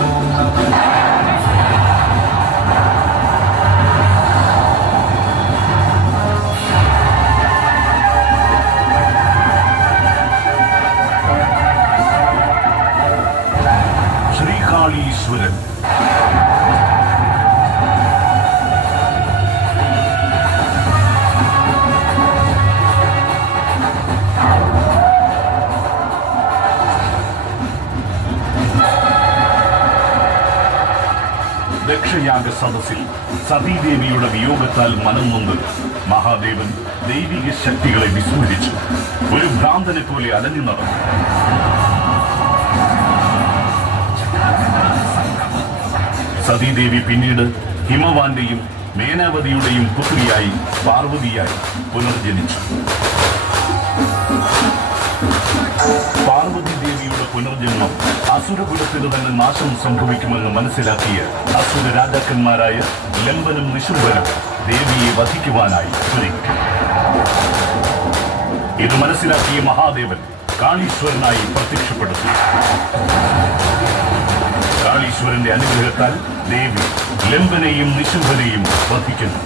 with Switzerland. ദക്ഷയാഗ സദസ്സിൽ സതീദേവിയുടെ വിയോഗത്താൽ മനം നൊന്ന് മഹാദേവൻ ദൈവിക ശക്തികളെ വിസ്മരിച്ചു. ഒരു ഭ്രാന്തനെ പോലെ അലഞ്ഞു നടന്നു. സതീദേവി പിന്നീട് ഹിമവാന്റെയും മേനാവതിയുടെയും പുത്രിയായി പാർവതിയായി പുനർജനിച്ചു. അസുരകുലത്തിന് തന്നെ നാശം സംഭവിക്കുമെന്ന് മനസ്സിലാക്കിയ അസുര രാജാക്കന്മാരായ ലംബനും നിശുംബനും ദേവിയെ വധിക്കുവാനായി ഒരുങ്ങി. ഇത് മനസ്സിലാക്കിയ മഹാദേവൻ കാളീശ്വരനായി പ്രത്യക്ഷപ്പെടുത്തി കാളീശ്വരന്റെ അനുഗ്രഹത്താൽ ദേവി ലംബനെയും നിശുംഭനെയും വധിക്കുന്നു.